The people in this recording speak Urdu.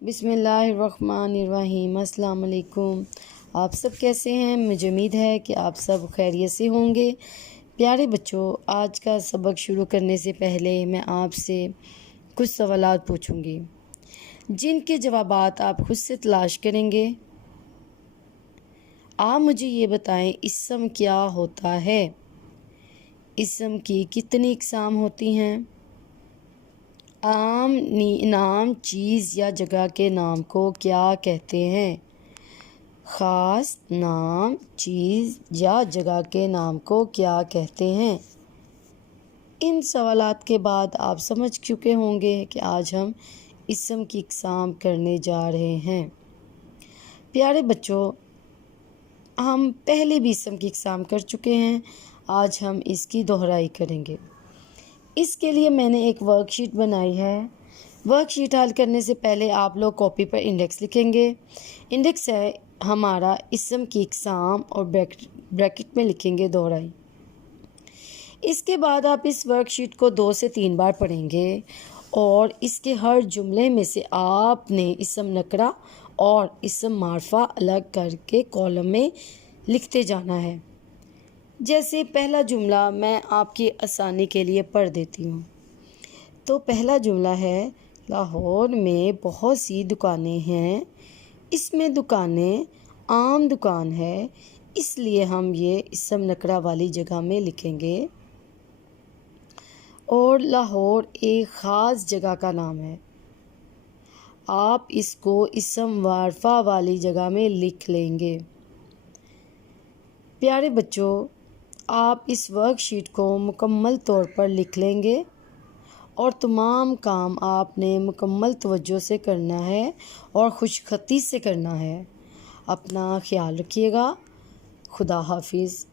بسم اللہ الرحمن الرحیم۔ السلام علیکم۔ آپ سب کیسے ہیں؟ مجھے امید ہے کہ آپ سب خیریت سے ہوں گے۔ پیارے بچوں، آج کا سبق شروع کرنے سے پہلے میں آپ سے کچھ سوالات پوچھوں گی جن کے جوابات آپ خود سے تلاش کریں گے۔ آپ مجھے یہ بتائیں، اسم کیا ہوتا ہے؟ اسم کی کتنی اقسام ہوتی ہیں؟ عام نام چیز یا جگہ کے نام کو کیا کہتے ہیں؟ خاص نام چیز یا جگہ کے نام کو کیا کہتے ہیں؟ ان سوالات کے بعد آپ سمجھ چکے ہوں گے کہ آج ہم اسم کی اقسام کرنے جا رہے ہیں۔ پیارے بچوں، ہم پہلے بھی اسم کی اقسام کر چکے ہیں، آج ہم اس کی دہرائی کریں گے۔ اس کے لیے میں نے ایک ورک شیٹ بنائی ہے۔ ورک شیٹ حل کرنے سے پہلے آپ لوگ کاپی پر انڈیکس لکھیں گے۔ انڈیکس ہے ہمارا اسم کی اقسام اور بریکٹ میں لکھیں گے دہرائی۔ اس کے بعد آپ اس ورک شیٹ کو 2 سے 3 بار پڑھیں گے اور اس کے ہر جملے میں سے آپ نے اسم نکرہ اور اسم معرفہ الگ کر کے کالم میں لکھتے جانا ہے۔ جیسے پہلا جملہ میں آپ کی آسانی کے لیے پڑھ دیتی ہوں۔ تو پہلا جملہ ہے، لاہور میں بہت سی دکانیں ہیں۔ اس میں دکانیں عام دکان ہے، اس لیے ہم یہ اسم نکرہ والی جگہ میں لکھیں گے۔ اور لاہور ایک خاص جگہ کا نام ہے، آپ اس کو اسم معرفہ والی جگہ میں لکھ لیں گے۔ پیارے بچوں، آپ اس ورک شیٹ کو مکمل طور پر لکھ لیں گے اور تمام کام آپ نے مکمل توجہ سے کرنا ہے اور خوش خطی سے کرنا ہے۔ اپنا خیال رکھیے گا۔ خدا حافظ۔